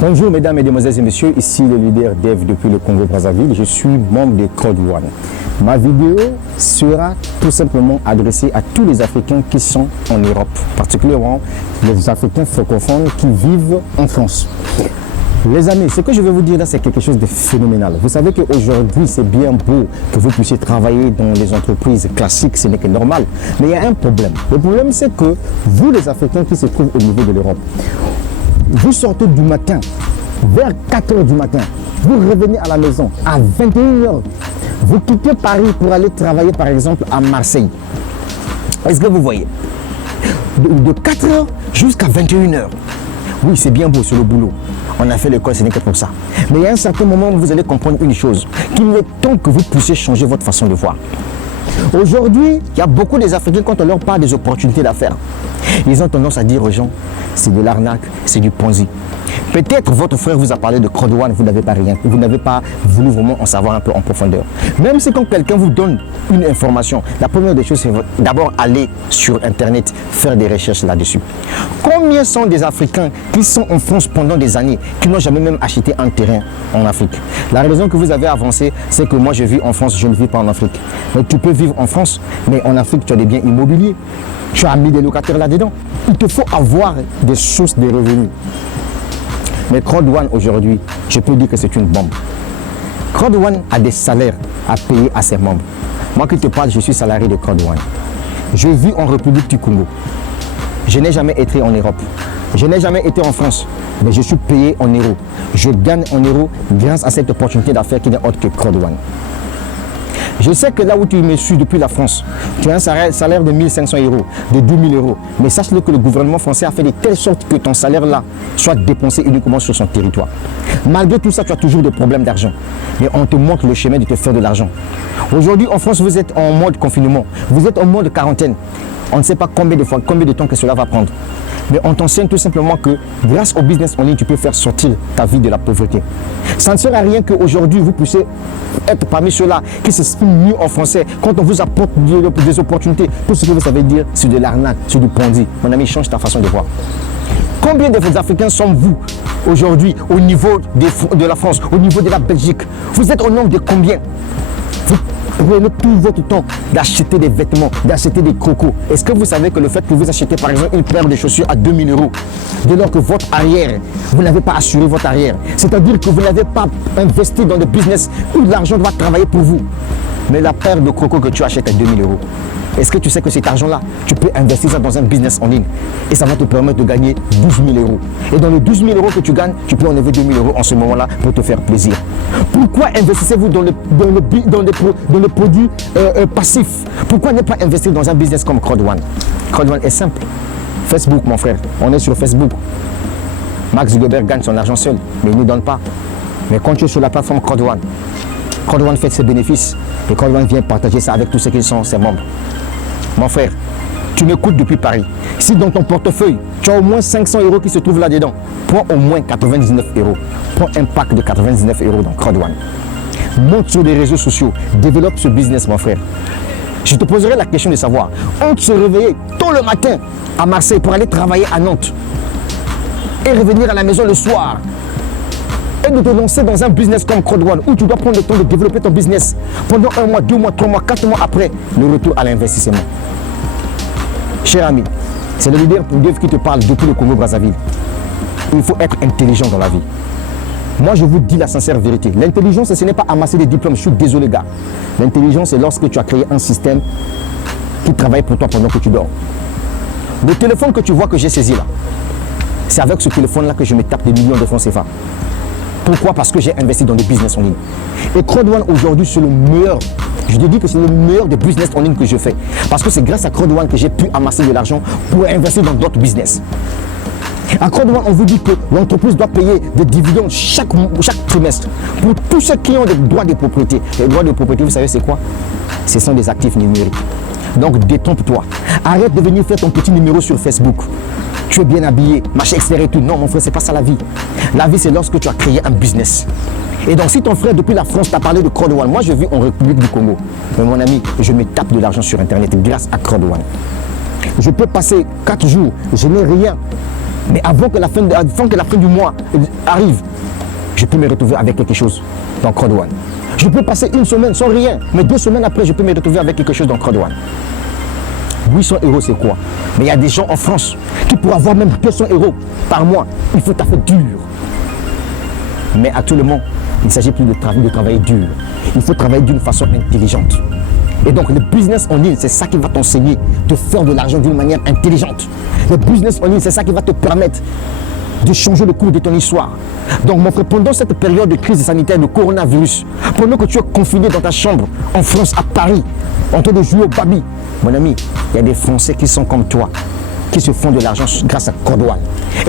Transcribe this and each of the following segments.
Bonjour mesdames, mesdemoiselles et messieurs, ici le leader Dev depuis le Congo-Brazzaville. Je suis membre de Code One. Ma vidéo sera tout simplement adressée à tous les Africains qui sont en Europe, particulièrement les Africains francophones qui vivent en France. Les amis, ce que je vais vous dire là, c'est quelque chose de phénoménal. Vous savez qu'aujourd'hui, c'est bien beau que vous puissiez travailler dans les entreprises classiques, ce n'est que normal. Mais il y a un problème. Le problème, c'est que vous, les Africains qui se trouvent au niveau de l'Europe, vous sortez du matin, vers 4 h du matin, vous revenez à la maison à 21 h. Vous quittez Paris pour aller travailler par exemple à Marseille. Est-ce que vous voyez? De 4 h jusqu'à 21 h. Oui, c'est bien beau sur le boulot. On a fait l'école, ce n'est que pour ça. Mais il y a un certain moment où vous allez comprendre une chose, qu'il est temps que vous puissiez changer votre façon de voir. Aujourd'hui, il y a beaucoup des Africains, quand on leur parle des opportunités d'affaires, ils ont tendance à dire aux gens, c'est de l'arnaque, c'est du Ponzi. Peut-être votre frère vous a parlé de Code One, vous n'avez pas rien, vous n'avez pas voulu vraiment en savoir un peu en profondeur. Même si quand quelqu'un vous donne une information, la première des choses, c'est d'abord aller sur Internet, faire des recherches là-dessus. Combien sont des Africains qui sont en France pendant des années, qui n'ont jamais même acheté un terrain en Afrique? La raison que vous avez avancé, c'est que moi je vis en France, je ne vis pas en Afrique. Mais tu peux vivre en France, mais en Afrique tu as des biens immobiliers. Tu as mis des locataires là-dedans. Il te faut avoir des sources de revenus. Mais Code One aujourd'hui, je peux dire que c'est une bombe. Code One a des salaires à payer à ses membres. Moi qui te parle, je suis salarié de Code One. Je vis en République du Congo. Je n'ai jamais été en Europe. Je n'ai jamais été en France. Mais je suis payé en euros. Je gagne en euros grâce à cette opportunité d'affaires qui n'est autre que Code One. Je sais que là où tu me suis depuis la France, tu as un salaire de 1 500 €, de 2 000 €. Mais sache-le que le gouvernement français a fait de telle sorte que ton salaire-là soit dépensé uniquement sur son territoire. Malgré tout ça, tu as toujours des problèmes d'argent. Mais on te montre le chemin de te faire de l'argent. Aujourd'hui, en France, vous êtes en mode confinement. Vous êtes en mode quarantaine. On ne sait pas combien de temps que cela va prendre. Mais on t'enseigne tout simplement que grâce au business en ligne, tu peux faire sortir ta vie de la pauvreté. Ça ne sert à rien qu'aujourd'hui, vous puissiez être parmi ceux-là qui s'expriment mieux en français. Quand on vous apporte des opportunités, tout ce que vous savez dire, c'est de l'arnaque, c'est du Ponzi. Mon ami, change ta façon de voir. Combien de Africains sommes-vous aujourd'hui au niveau de la France, au niveau de la Belgique? Vous êtes au nombre de combien? Vous prenez tout votre temps d'acheter des vêtements, d'acheter des crocos. Est-ce que vous savez que le fait que vous achetez par exemple une paire de chaussures à 2 000 €, dès lors que votre arrière, vous n'avez pas assuré votre arrière, c'est-à-dire que vous n'avez pas investi dans le business où l'argent doit travailler pour vous. Mais la paire de crocos que tu achètes à 2 000 €, est-ce que tu sais que cet argent-là, tu peux investir ça dans un business en ligne et ça va te permettre de gagner 12 000 €. Et dans les 12 000 € que tu gagnes, tu peux enlever 2 000 € en ce moment-là pour te faire plaisir. Pourquoi investissez-vous dans les produits passifs? Pourquoi ne pas investir dans un business comme Code One? Code One est simple. Facebook, mon frère, on est sur Facebook. Mark Zuckerberg gagne son argent seul, mais il ne nous donne pas. Mais quand tu es sur la plateforme Code One fait ses bénéfices et Code One vient partager ça avec tous ceux qui sont ses membres. Mon frère, tu m'écoutes depuis Paris. Si dans ton portefeuille, tu as au moins 500 € qui se trouvent là-dedans, prends au moins 99 €. Prends un pack de 99 € dans Code One. Monte sur les réseaux sociaux, développe ce business, mon frère. Je te poserai la question de savoir, honte se réveiller tôt le matin à Marseille pour aller travailler à Nantes et revenir à la maison le soir et de te lancer dans un business comme Code One où tu dois prendre le temps de développer ton business pendant 1 mois, 2 mois, 3 mois, 4 mois après le retour à l'investissement. Cher ami, c'est le leader pour Dev qui te parle depuis le Congo-Brazzaville. Il faut être intelligent dans la vie. Moi, je vous dis la sincère vérité. L'intelligence, ce n'est pas amasser des diplômes. Je suis désolé, gars. L'intelligence, c'est lorsque tu as créé un système qui travaille pour toi pendant que tu dors. Le téléphone que tu vois que j'ai saisi là, c'est avec ce téléphone-là que je me tape des millions de francs CFA. Pourquoi? Parce que j'ai investi dans des business en ligne. Et Code One aujourd'hui, c'est le meilleur. Je te dis que c'est le meilleur des business en ligne que je fais. Parce que c'est grâce à Code One que j'ai pu amasser de l'argent pour investir dans d'autres business. À Code One, on vous dit que l'entreprise doit payer des dividendes chaque trimestre pour tous ceux qui ont des droits de propriété. Les droits de propriété, vous savez c'est quoi? Ce sont des actifs numériques. Donc détrompe-toi. Arrête de venir faire ton petit numéro sur Facebook. Tu es bien habillé, machin, etc. et tout. Non, mon frère, c'est pas ça la vie. La vie, c'est lorsque tu as créé un business. Et donc, si ton frère, depuis la France, t'a parlé de Code One, moi, je vis en République du Congo. Mais mon ami, je me tape de l'argent sur Internet grâce à Code One. Je peux passer 4 jours, je n'ai rien. Mais avant que la fin du mois arrive, je peux me retrouver avec quelque chose dans Crowd One. Je peux passer une semaine sans rien, mais 2 semaines après, je peux me retrouver avec quelque chose dans Crowd One. 800 euros, c'est quoi? Mais il y a des gens en France qui pourraient avoir même 200 euros par mois. Il faut taffer dur. Mais actuellement, il ne s'agit plus de travailler dur. Il faut travailler d'une façon intelligente. Et donc, le business en ligne, c'est ça qui va t'enseigner de faire de l'argent d'une manière intelligente. Le business en ligne, c'est ça qui va te permettre de changer le cours de ton histoire. Donc, mon frère, pendant cette période de crise sanitaire, de coronavirus, pendant que tu es confiné dans ta chambre, en France, à Paris, en train de jouer au baby, mon ami, il y a des Français qui sont comme toi, qui se font de l'argent grâce à Crowd One.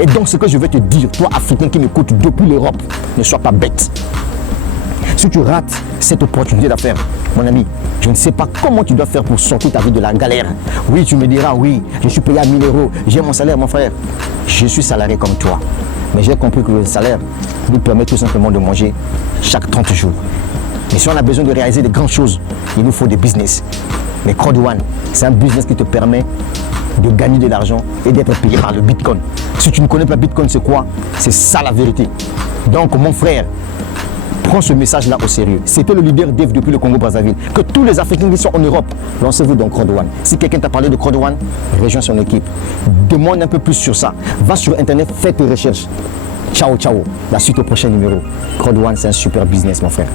Et donc, ce que je veux te dire, toi, Africain qui m'écoute depuis l'Europe, ne sois pas bête. Si tu rates cette opportunité d'affaires, mon ami, je ne sais pas comment tu dois faire pour sortir ta vie de la galère. Oui, tu me diras, oui, je suis payé à 1000 euros, j'ai mon salaire, mon frère. Je suis salarié comme toi. Mais j'ai compris que le salaire nous permet tout simplement de manger chaque 30 jours. Mais si on a besoin de réaliser de grandes choses, il nous faut des business. Mais Crowd One, c'est un business qui te permet de gagner de l'argent et d'être payé par le Bitcoin. Si tu ne connais pas Bitcoin, c'est quoi? C'est ça la vérité. Donc, mon frère, prends ce message-là au sérieux. C'était le leader Dave depuis le Congo-Brazzaville. Que tous les Africains qui sont en Europe, lancez-vous dans Crowd One. Si quelqu'un t'a parlé de Crowd One, rejoins son équipe. Demande un peu plus sur ça. Va sur Internet, fais tes recherches. Ciao, ciao. La suite au prochain numéro. Crowd One, c'est un super business, mon frère.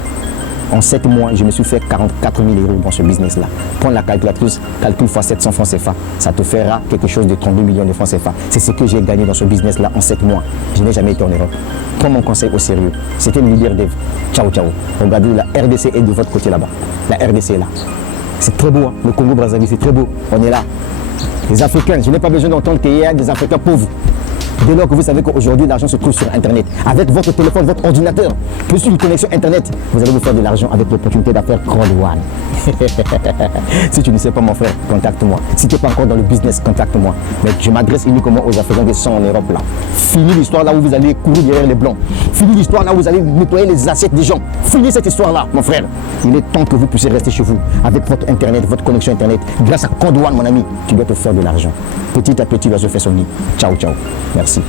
En 7 mois, je me suis fait 44 000 euros dans ce business-là. Prends la calculatrice, calcule fois 700 francs CFA. Ça te fera quelque chose de 32 millions de francs CFA. C'est ce que j'ai gagné dans ce business-là en 7 mois. Je n'ai jamais été en Europe. Prends mon conseil au sérieux. C'était le leader Dave. Ciao, ciao. Regardez, la RDC est de votre côté là-bas. La RDC est là. C'est très beau, hein? Le Congo-Brazzaville, c'est très beau. On est là. Les Africains, je n'ai pas besoin d'entendre qu'il y a des Africains pauvres. Dès lors que vous savez qu'aujourd'hui l'argent se trouve sur Internet, avec votre téléphone, votre ordinateur, plus une connexion Internet, vous allez vous faire de l'argent avec l'opportunité d'affaires Crowd One. Si tu ne sais pas, mon frère, contacte-moi. Si tu n'es pas encore dans le business, contacte-moi. Mais je m'adresse uniquement aux Africains qui sont en Europe là. Fini l'histoire là où vous allez courir derrière les blancs. Fini l'histoire là où vous allez nettoyer les assiettes des gens. Fini cette histoire là, mon frère. Il est temps que vous puissiez rester chez vous avec votre Internet, votre connexion Internet. Grâce à Crowd One, mon ami, tu dois te faire de l'argent. Petit à petit, il va se faire son nid. Ciao, ciao. Merci.